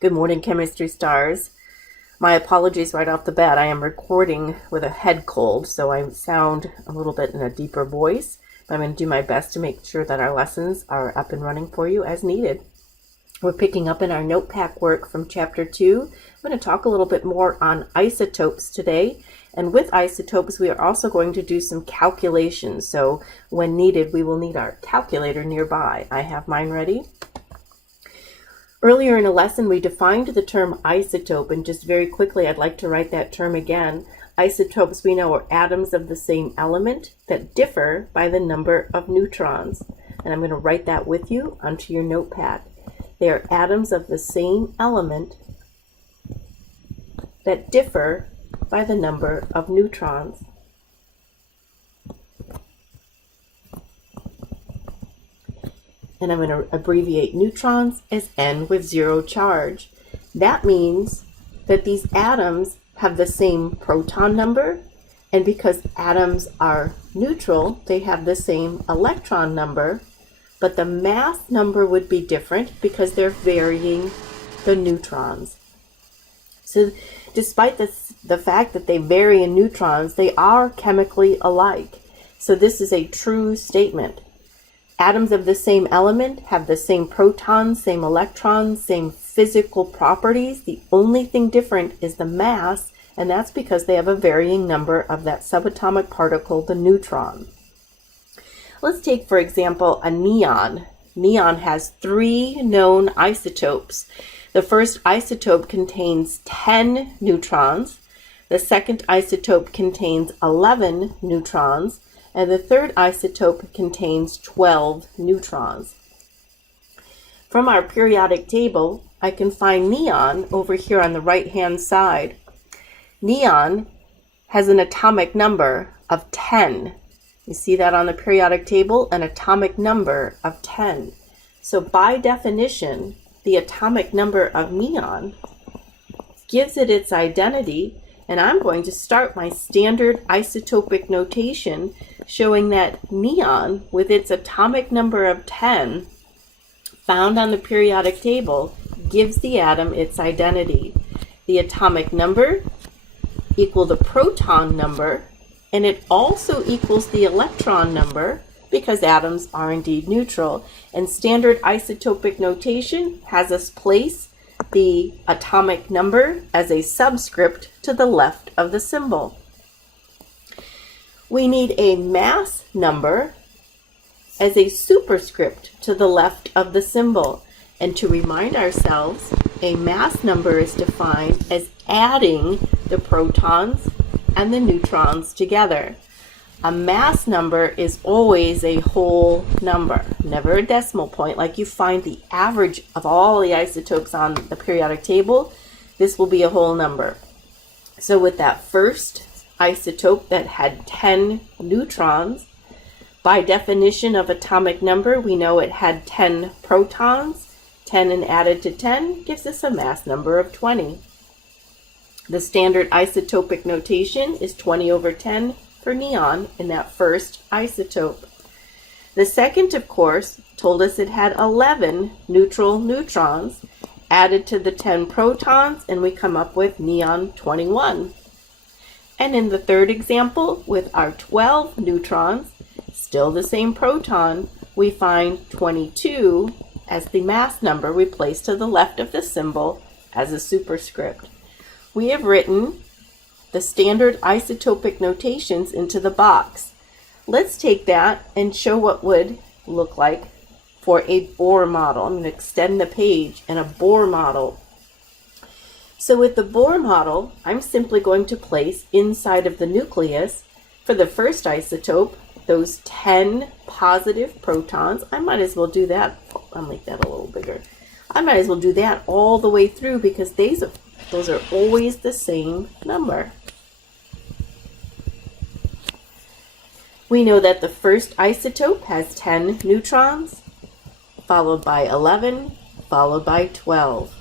Good morning, chemistry stars. My apologies right off the bat. I am recording with a head cold, so I sound a little bit in a deeper voice, but I'm going to do my best to make sure that our lessons are up and running for you as needed. We're picking up in our notepack work from chapter 2. I'm going to talk a little bit more on isotopes today. And with isotopes, we are also going to do some calculations. So when needed, we will need our calculator nearby. I have mine ready. Earlier in a lesson, we defined the term isotope, and just very quickly, I'd like to write that term again. Isotopes, we know, are atoms of the same element that differ by the number of neutrons. And I'm going to write that with you onto your notepad. They are atoms of the same element that differ by the number of neutrons. And I'm going to abbreviate neutrons as N with zero charge. That means that these atoms have the same proton number, and because atoms are neutral, they have the same electron number, but the mass number would be different because they're varying the neutrons. So despite the fact that they vary in neutrons, they are chemically alike. So this is a true statement. Atoms of the same element have the same protons, same electrons, same physical properties. The only thing different is the mass, and that's because they have a varying number of that subatomic particle, the neutron. Let's take, for example, a neon. Neon has 3 known isotopes. The first isotope contains 10 neutrons. The second isotope contains 11 neutrons. And the third isotope contains 12 neutrons. From our periodic table, I can find neon over here on the right-hand side. Neon has an atomic number of 10. You see that on the periodic table, an atomic number of 10. So by definition, the atomic number of neon gives it its identity. And I'm going to start my standard isotopic notation showing that neon, with its atomic number of 10, found on the periodic table, gives the atom its identity. The atomic number equals the proton number, and it also equals the electron number because atoms are indeed neutral. And standard isotopic notation has us place the atomic number as a subscript to the left of the symbol. We need a mass number as a superscript to the left of the symbol. And to remind ourselves, a mass number is defined as adding the protons and the neutrons together. A mass number is always a whole number, never a decimal point. Like you find the average of all the isotopes on the periodic table, this will be a whole number. So with that first isotope that had 10 neutrons, by definition of atomic number, we know it had 10 protons. 10 and added to 10 gives us a mass number of 20. The standard isotopic notation is 20 over 10 for neon in that first isotope. The second, of course, told us it had 11 neutral neutrons added to the 10 protons, and we come up with neon 21. And in the third example, with our 12 neutrons, still the same proton, we find 22 as the mass number we place to the left of the symbol as a superscript. We have written the standard isotopic notations into the box. Let's take that and show what would look like for a Bohr model. I'm going to extend the page in a Bohr model. So with the Bohr model, I'm simply going to place inside of the nucleus for the first isotope those 10 positive protons. I might as well do that. I'll make that a little bigger. I might as well do that all the way through because those are always the same number. We know that the first isotope has 10 neutrons, followed by 11, followed by 12.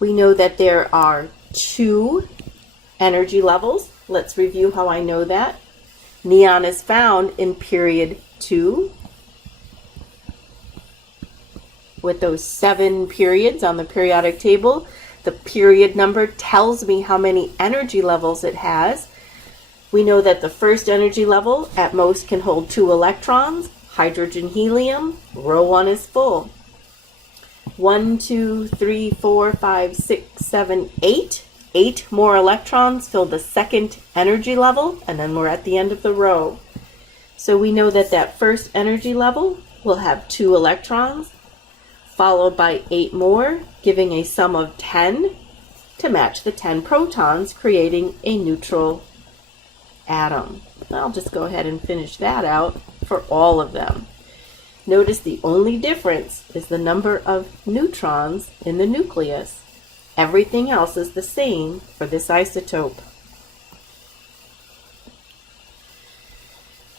We know that there are 2 energy levels. Let's review how I know that. Neon is found in period 2, with those 7 periods on the periodic table. The period number tells me how many energy levels it has. We know that the first energy level at most can hold 2 electrons, hydrogen, helium. Row 1 is full. 1, 2, 3, 4, 5, 6, 7, 8. 8 more electrons fill the second energy level, and then we're at the end of the row. So we know that that first energy level will have 2 electrons, followed by 8 more, giving a sum of 10 to match the 10 protons, creating a neutral atom. I'll just go ahead and finish that out for all of them. Notice the only difference is the number of neutrons in the nucleus. Everything else is the same for this isotope.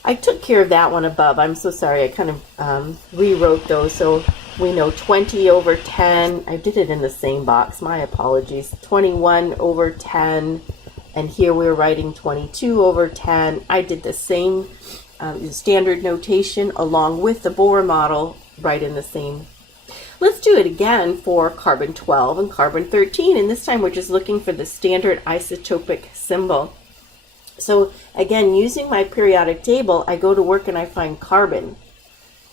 I took care of that one above. I'm so sorry. I kind of rewrote those. So we know 20 over 10. I did it in the same box. My apologies. 21 over 10. And here we're writing 22 over 10. I did the same standard notation along with the Bohr model right in the same. Let's do it again for carbon 12 and carbon 13. And this time we're just looking for the standard isotopic symbol. So again, using my periodic table, I go to work and I find carbon.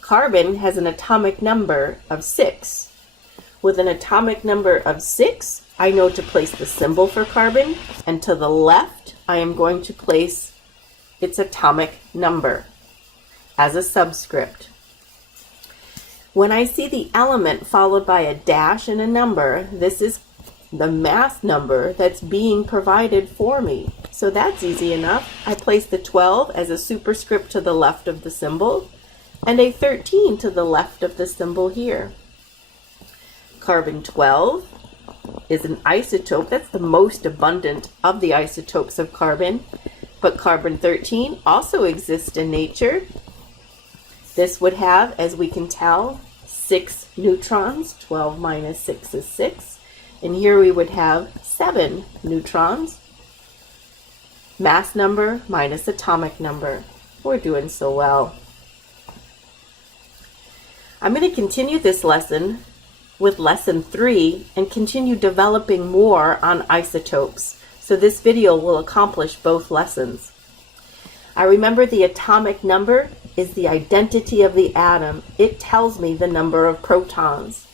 Carbon has an atomic number of 6. With an atomic number of 6, I know to place the symbol for carbon, and to the left, I am going to place its atomic number as a subscript. When I see the element followed by a dash and a number, this is the mass number that's being provided for me. So that's easy enough. I place the 12 as a superscript to the left of the symbol and a 13 to the left of the symbol here. Carbon 12 is an isotope. That's the most abundant of the isotopes of carbon. But carbon 13 also exists in nature. This would have, as we can tell, 6 neutrons. 12 minus 6 is 6. And here we would have 7 neutrons. Mass number minus atomic number. We're doing so well. I'm going to continue this lesson with lesson 3 and continue developing more on isotopes. So this video will accomplish both lessons. I remember the atomic number is the identity of the atom. It tells me the number of protons.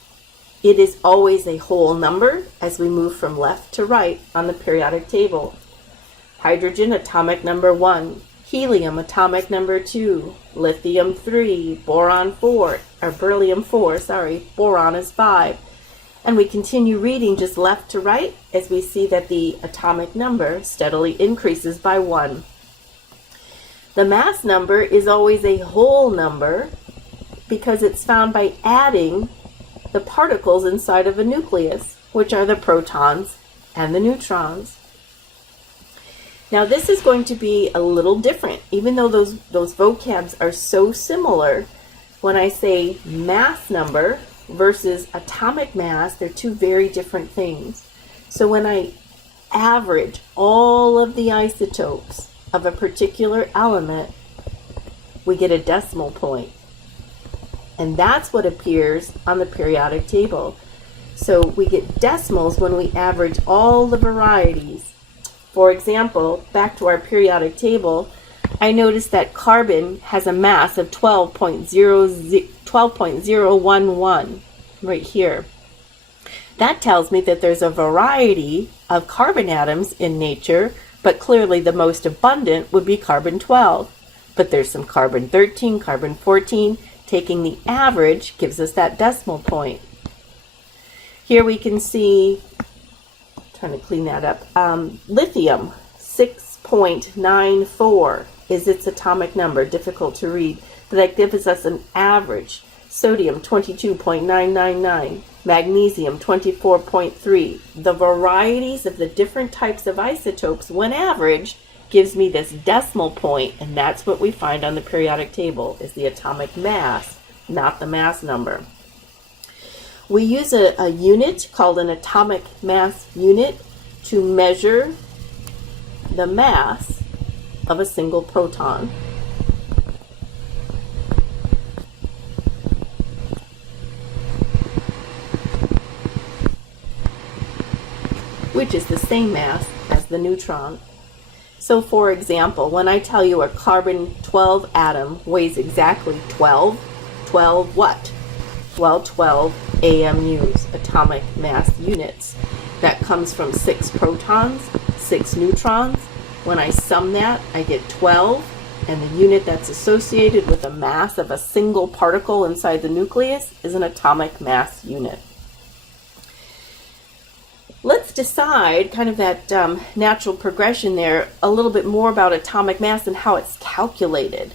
It is always a whole number as we move from left to right on the periodic table. Hydrogen, atomic number 1. Helium, atomic number 2. Lithium, 3. Boron, 4. Or beryllium, 4. Boron is 5. And we continue reading just left to right as we see that the atomic number steadily increases by 1. The mass number is always a whole number because it's found by adding the particles inside of a nucleus, which are the protons and the neutrons. Now this is going to be a little different, even though those vocabs are so similar. When I say mass number versus atomic mass, they're two very different things. So when I average all of the isotopes of a particular element, we get a decimal point. And that's what appears on the periodic table. So we get decimals when we average all the varieties. For example, back to our periodic table, I noticed that carbon has a mass of 12.011 right here. That tells me that there's a variety of carbon atoms in nature, but clearly the most abundant would be carbon 12. But there's some carbon 13, carbon 14. Taking the average gives us that decimal point. Here we can see, trying to clean that up, lithium, 6.94 is its atomic number, difficult to read, but that gives us an average. Sodium, 22.999, magnesium, 24.3. The varieties of the different types of isotopes, when averaged, gives me this decimal point, and that's what we find on the periodic table, is the atomic mass, not the mass number. We use a unit called an atomic mass unit to measure the mass of a single proton. which is the same mass as the neutron. So for example, when I tell you a carbon-12 atom weighs exactly 12 what? Well, 12 AMUs, atomic mass units. That comes from 6 protons, 6 neutrons. When I sum that, I get 12, and the unit that's associated with the mass of a single particle inside the nucleus is an atomic mass unit. Let's decide, kind of that natural progression there, a little bit more about atomic mass and how it's calculated.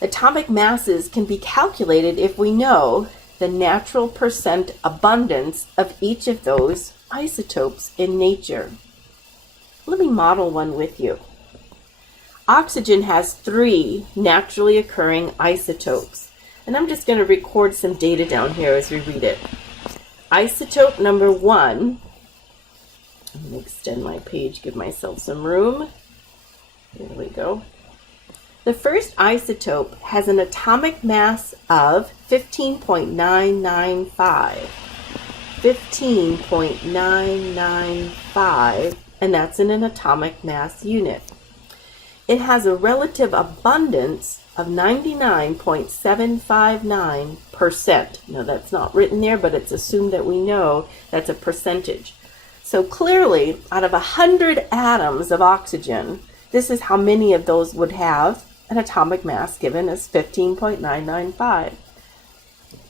Atomic masses can be calculated if we know the natural percent abundance of each of those isotopes in nature. Let me model one with you. Oxygen has 3 naturally occurring isotopes, and I'm just going to record some data down here as we read it. Isotope number 1, I'm going to extend my page, give myself some room. There we go. The first isotope has an atomic mass of 15.995. 15.995, and that's in an atomic mass unit. It has a relative abundance of 99.759%. Now that's not written there, but it's assumed that we know that's a percentage. So clearly, out of 100 atoms of oxygen, this is how many of those would have an atomic mass given as 15.995.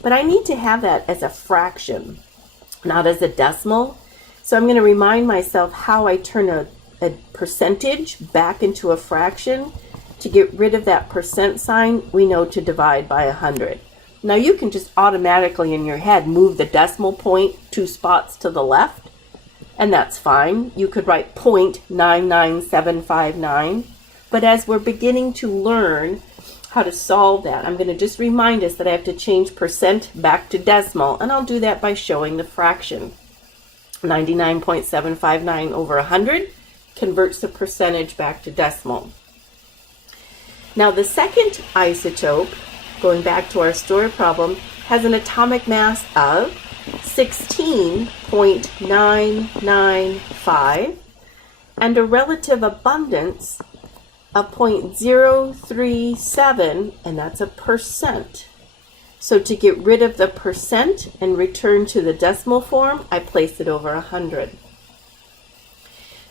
But I need to have that as a fraction, not as a decimal. So I'm going to remind myself how I turn a percentage back into a fraction. To get rid of that percent sign, we know to divide by 100. Now you can just automatically in your head move the decimal point 2 spots to the left, and that's fine. You could write 0.99759, but as we're beginning to learn how to solve that, I'm going to just remind us that I have to change percent back to decimal, and I'll do that by showing the fraction. 99.759 over 100 converts the percentage back to decimal. Now the second isotope, going back to our story problem, has an atomic mass of 16.995 and a relative abundance of 0.037, and that's a percent. So to get rid of the percent and return to the decimal form, I place it over 100.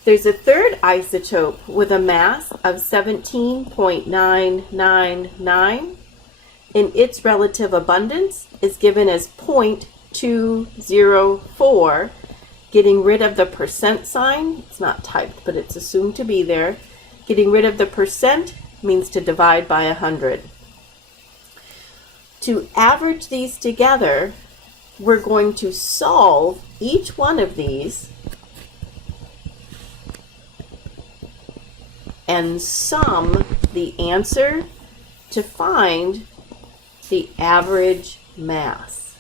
There's a third isotope with a mass of 17.999, and its relative abundance is given as 0.204. Getting rid of the percent sign, it's not typed, but it's assumed to be there. Getting rid of the percent means to divide by 100. To average these together, we're going to solve each one of these and sum the answer to find the average mass.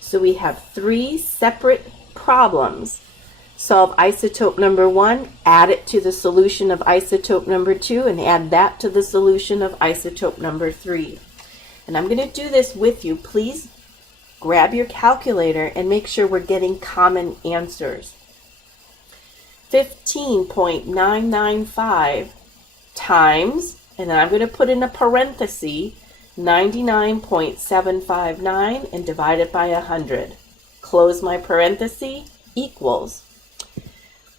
So we have 3 separate problems. Solve isotope number 1, add it to the solution of isotope number 2, and add that to the solution of isotope number 3. And I'm going to do this with you. Please grab your calculator and make sure we're getting common answers. 15.995 times, and then I'm going to put in a parenthesis, 99.759 and divide it by 100. Close my parenthesis, equals.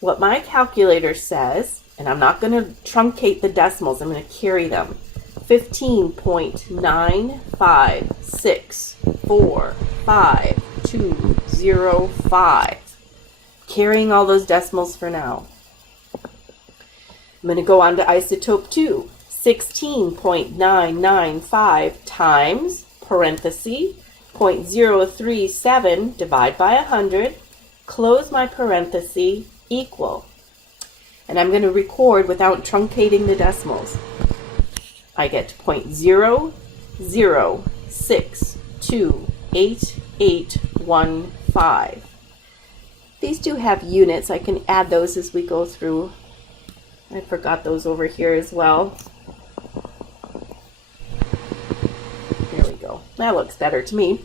What my calculator says, and I'm not going to truncate the decimals, I'm going to carry them. 15.95645,205. Carrying all those decimals for now. I'm going to go on to isotope 2. 16.995 times, parenthesis, 0.037, divide by 100, close my parenthesis, equal. And I'm going to record without truncating the decimals. I get 0.006288815. These do have units. I can add those as we go through. I forgot those over here as well. There we That looks better to me.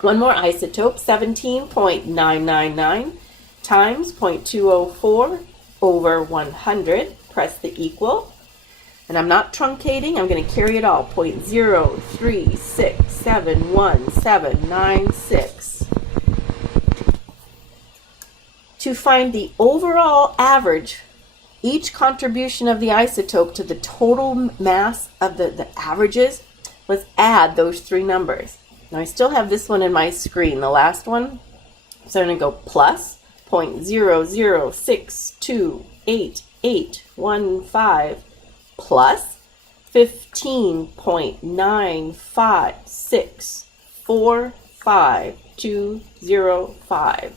One more isotope, 17.999 times 0.204 over 100. Press the equal. And I'm not truncating, I'm going to carry it all. 0.036711796. To find the overall average, each contribution of the isotope to the total mass of the averages, let's add those three numbers. Now I still have this one in my screen, the last one. So I'm going to go plus 0.006288815 plus 15.95645,205.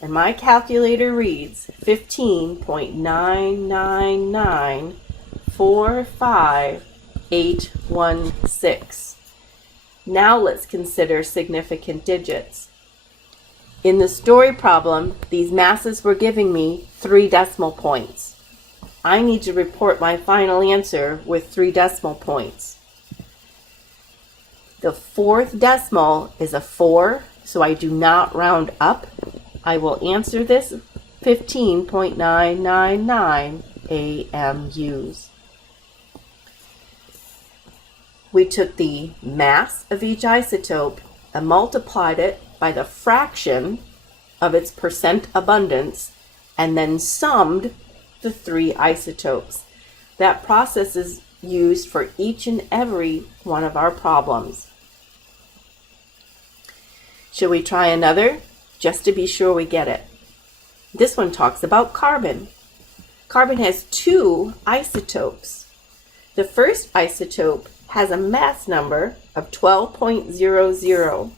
And my calculator reads 15.99945,816. Now let's consider significant digits. In the story problem, these masses were giving me 3 decimal points. I need to report my final answer with 3 decimal points. The 4th decimal is a 4, so I do not round up. I will answer this 15.999 AMUs. We took the mass of each isotope and multiplied it by the fraction of its percent abundance and then summed the 3 isotopes. That process is used for each and every one of our problems. Should we try another? Just to be sure we get it. This one talks about carbon. Carbon has 2 isotopes. The first isotope has a mass number of 12.00.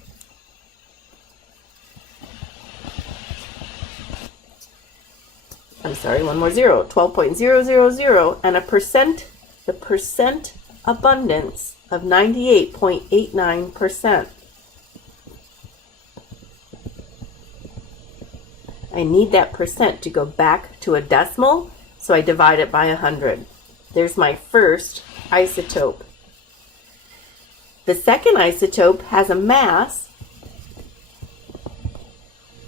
I'm sorry, one more zero. 12.000 and the percent abundance of 98.89%. I need that percent to go back to a decimal, so I divide it by 100. There's my first isotope. The second isotope has a mass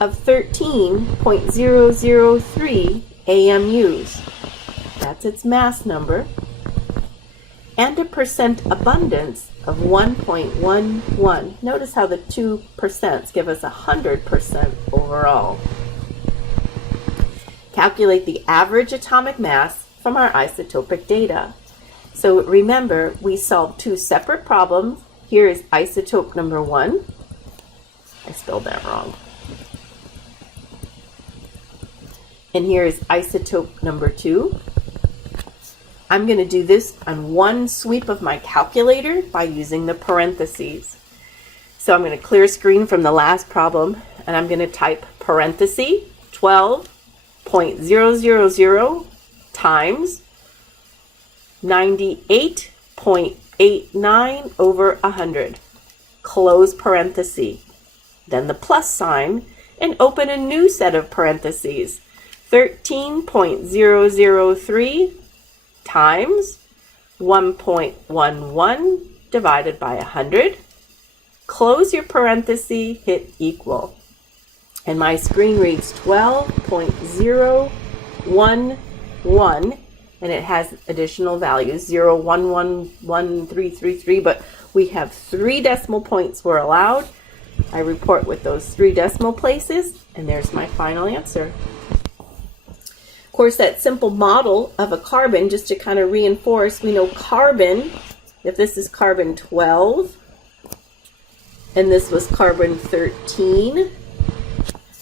of 13.003 AMUs. That's its mass number. And a percent abundance of 1.11. Notice how the 2% give us 100% overall. Calculate the average atomic mass from our isotopic data. So remember, we solved 2 separate problems. Here is isotope number 1. I spelled that wrong. And here is isotope number 2. I'm going to do this on one sweep of my calculator by using the parentheses. So I'm going to clear screen from the last problem, and I'm going to type parenthesis 12.000 times 98.89 over 100. Close parenthesis. Then the plus sign, and open a new set of parentheses. 13.003 times 1.11 divided by 100. Close your parenthesis, hit equal. And my screen reads 12.011, and it has additional values, 0.111333, but we have 3 decimal points were allowed. I report with those 3 decimal places, and there's my final answer. Of course, that simple model of a carbon, just to kind of reinforce, we know carbon, if this is carbon 12, and this was carbon 13,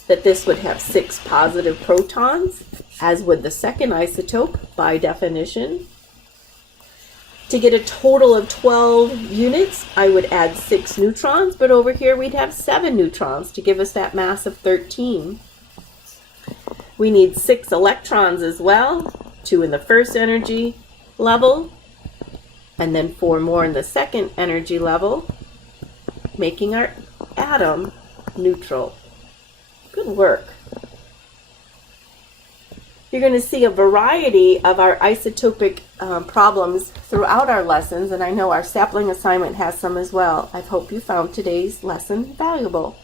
that this would have 6 positive protons, as would the second isotope by definition. To get a total of 12 units, I would add 6 neutrons, but over here we'd have 7 neutrons to give us that mass of 13. We need 6 electrons as well, 2 in the first energy level, and then 4 more in the second energy level, making our atom neutral. Good work. You're going to see a variety of our isotopic problems throughout our lessons, and I know our sapling assignment has some as well. I hope you found today's lesson valuable.